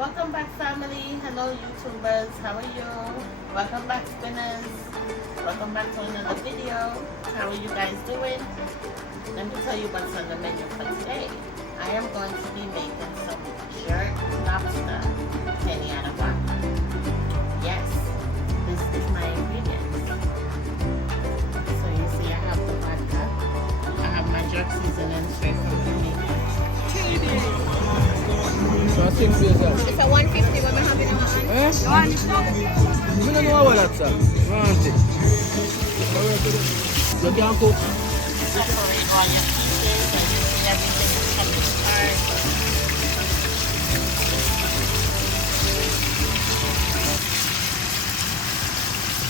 Welcome back, family. Hello, YouTubers. How are you? Welcome back, spinners. Welcome back to another video. How are you guys doing? Let me tell you what's on the menu for today. I am going to be making some jerk lobster penne alla vodka. Yes, this is my ingredients. So you see, I have the vodka. I have my jerk seasoning straight from Jamaica. So I think yourself. It's a 150 when we have it in hand. Eh? You want this now? You don't know what that's up. You want it? You can cook. Separate all your pieces and you see everything is coming apart.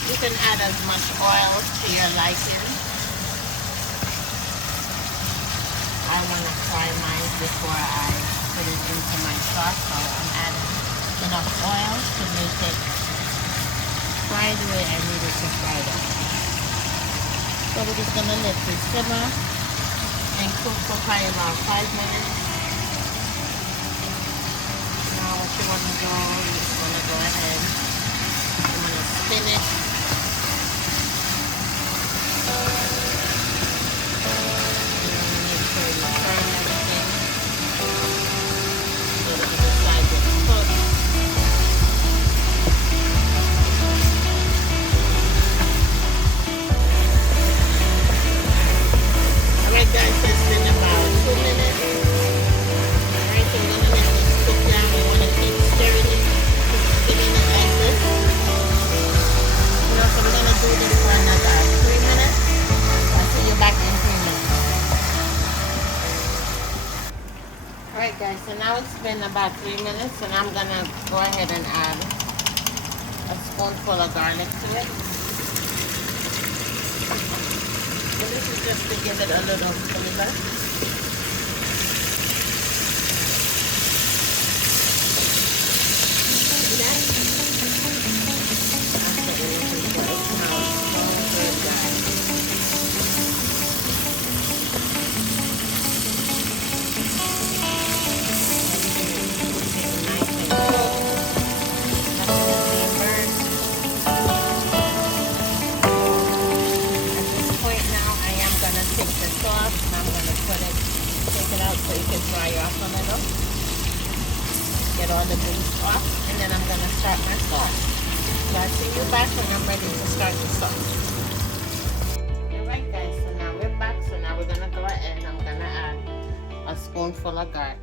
You can add as much oil to your liking. I want to fry mine before I put it into my sauce, so I'm adding enough oil to make it fry the way I need it to fry it. So we're just going to let this simmer and cook for probably about 5 minutes. Now what you want to do, you just want to go ahead, you want to spin it. Alright guys, so it's been about 2 minutes. Alright, so we're gonna let this cook down. We want to keep stirring it, keep spinning it like this. So we're gonna do this for another 3 minutes. I'll see you back in 3 minutes. Alright guys, so now it's been about 3 minutes and I'm gonna go ahead and add a spoonful of garlic to it. So this is just to give it a little flavor. So you can dry off a little, get all the grease off, and then I'm going to start my sauce. So I'll see you back when I'm ready to start the sauce. Alright guys, so now we're back. So now we're going to go ahead and I'm going to add a spoonful of garlic.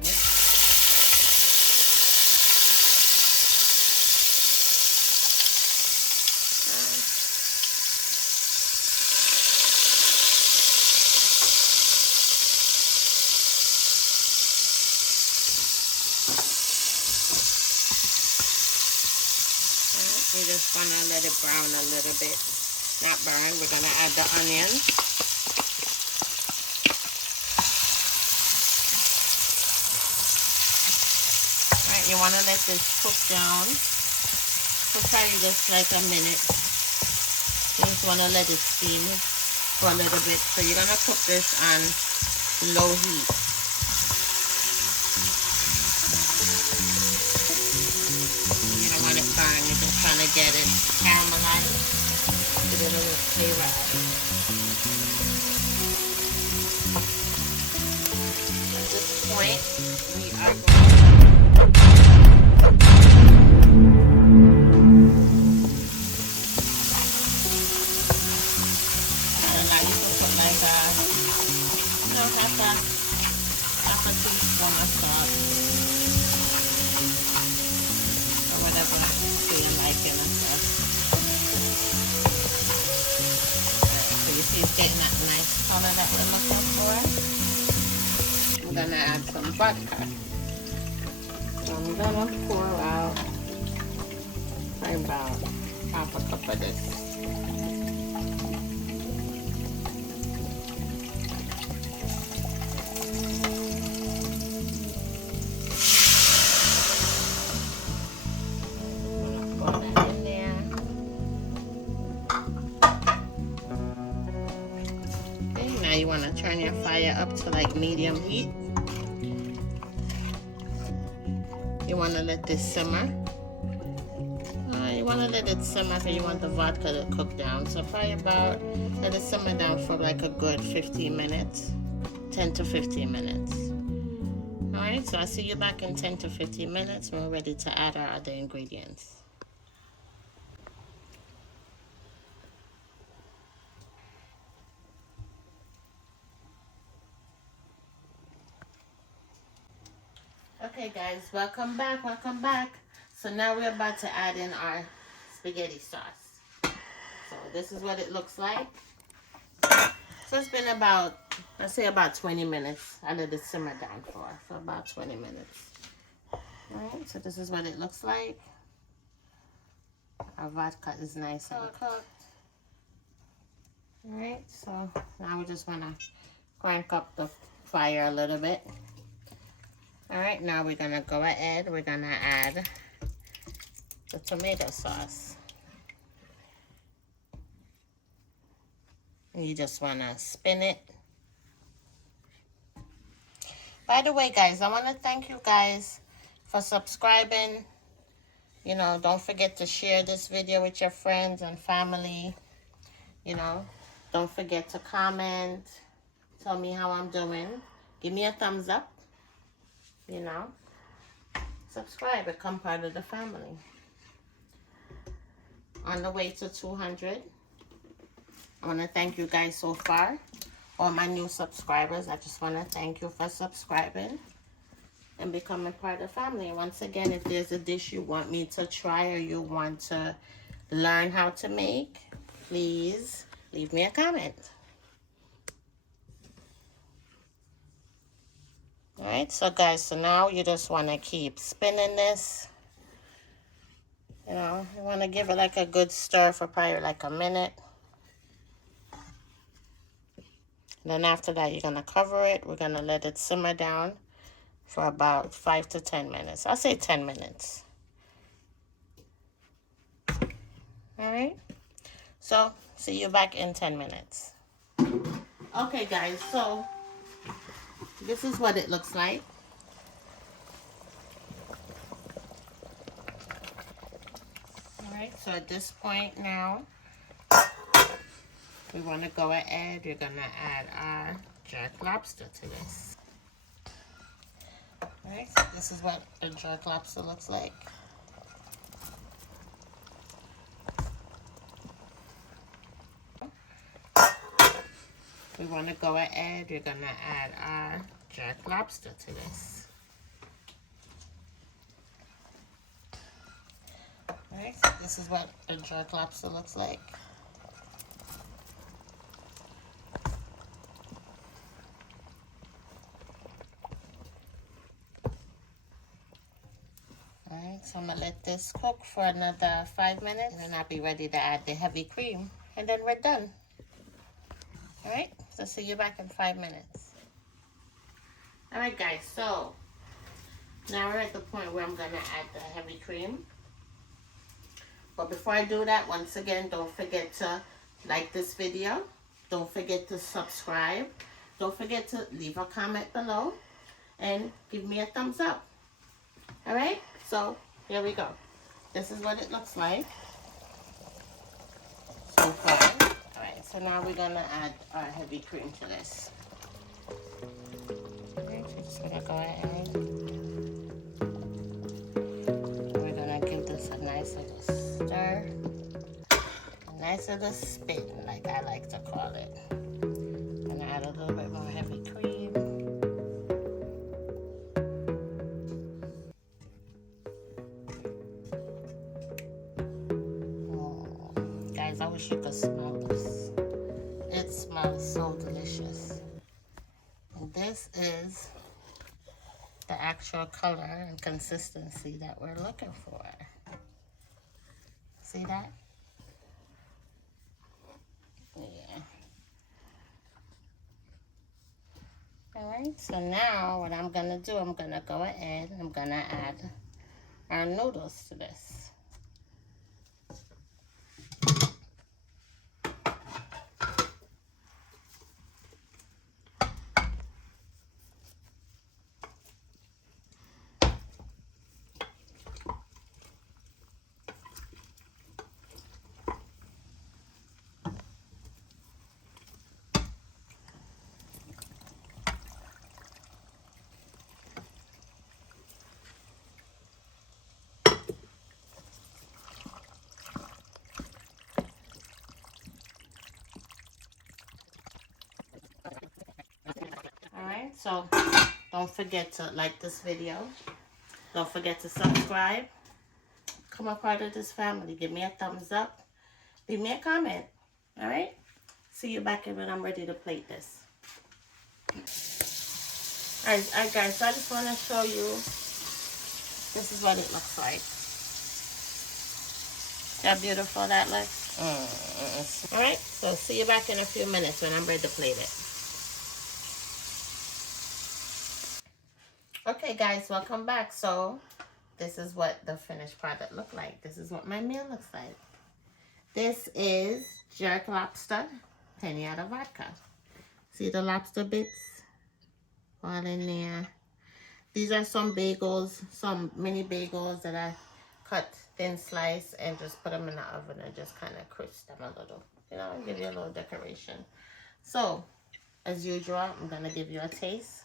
We just want to let it brown a little bit. Not burn. We're going to add the onion. Alright, you want to let this cook down for probably just like a minute. You just want to let it steam for a little bit. So you're going to cook this on low heat. You're just trying to get it caramelized, get it a little flavor out. At this point, we are going now you can put like half a teaspoon of salt. Whatever you like in a sauce. So you see it's getting that nice color that we're looking for. I'm gonna add some vodka. So I'm gonna pour out probably about half a cup of this. You want to turn your fire up to like medium heat. You want to let this simmer. You want to let it simmer because you want the vodka to cook down. So probably about, let it simmer down for like a good 15 minutes. 10 to 15 minutes. Alright, so I'll see you back in 10 to 15 minutes when we're ready to add our other ingredients. Okay guys, welcome back. So now we're about to add in our spaghetti sauce. So this is what it looks like. So it's been about, let's say about 20 minutes. I let it simmer down for about 20 minutes. Alright, so this is what it looks like. Our vodka is nice and cooked. Alright, so now we just want to crank up the fire a little bit. Alright, now we're going to go ahead. We're going to add the tomato sauce. And you just want to spin it. By the way, guys, I want to thank you guys for subscribing. You know, don't forget to share this video with your friends and family. You know, don't forget to comment. Tell me how I'm doing. Give me a thumbs up. You know, subscribe, become part of the family. On the way to 200. I want to thank you guys so far. All my new subscribers, I just want to thank you for subscribing and becoming part of the family. And once again, if there's a dish you want me to try or you want to learn how to make, please leave me a comment. Alright, so guys, so now you just want to keep spinning this. You know, you want to give it like a good stir for probably like a minute. And then after that, you're going to cover it. We're going to let it simmer down for about 5 to 10 minutes. I'll say 10 minutes. Alright, so see you back in 10 minutes. Okay, guys, so this is what it looks like. Alright, so at this point now, we want to go ahead. We're going to add our jerk lobster to this. Alright, so this is what a jerk lobster looks like. We want to go ahead. We're going to add our jerk lobster to this. Alright, so this is what a jerk lobster looks like. Alright, so I'm going to let this cook for another 5 minutes. And then I'll be ready to add the heavy cream. And then we're done. Alright, so see you back in 5 minutes. Alright guys, so now we're at the point where I'm going to add the heavy cream. But before I do that, once again, don't forget to like this video. Don't forget to subscribe. Don't forget to leave a comment below. And give me a thumbs up. Alright, so here we go. This is what it looks like so far. Alright, so now we're going to add our heavy cream to this. Alright, so just going to go ahead. We're going to give this a nice little stir. A nice little spin, like I like to call it. Going to add a little bit more heavy cream. Oh, guys, I wish you could smell this. It smells so delicious. And this is the actual color and consistency that we're looking for. See that? Yeah. Alright, so now what I'm going to do, I'm going to go ahead and I'm going to add our noodles to this. So don't forget to like this video. Don't forget to subscribe. Become a part of this family. Give me a thumbs up. Leave me a comment. All right? See you back when I'm ready to plate this. All right, guys. So I just want to show you. This is what it looks like. See how beautiful that looks? All right. So see you back in a few minutes when I'm ready to plate it. Okay, guys. Welcome back. So this is what the finished product look like. This is what my meal looks like. This is jerk lobster, Penne Alla Vodka. See the lobster bits all in there. These are some bagels, some mini bagels that I cut thin slice and just put them in the oven and just kind of crisp them a little. You know, give you a little decoration. So, as usual, I'm going to give you a taste.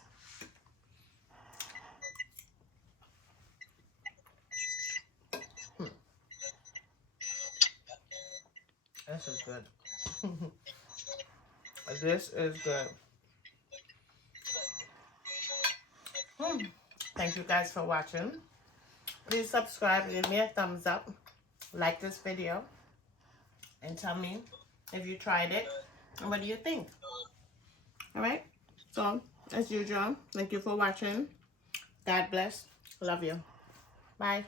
This is good. This is good. Thank you guys for watching. Please subscribe, give me a thumbs up, like this video, and tell me if you tried it and what do you think. Alright, so as usual, thank you for watching. God bless. Love you. Bye.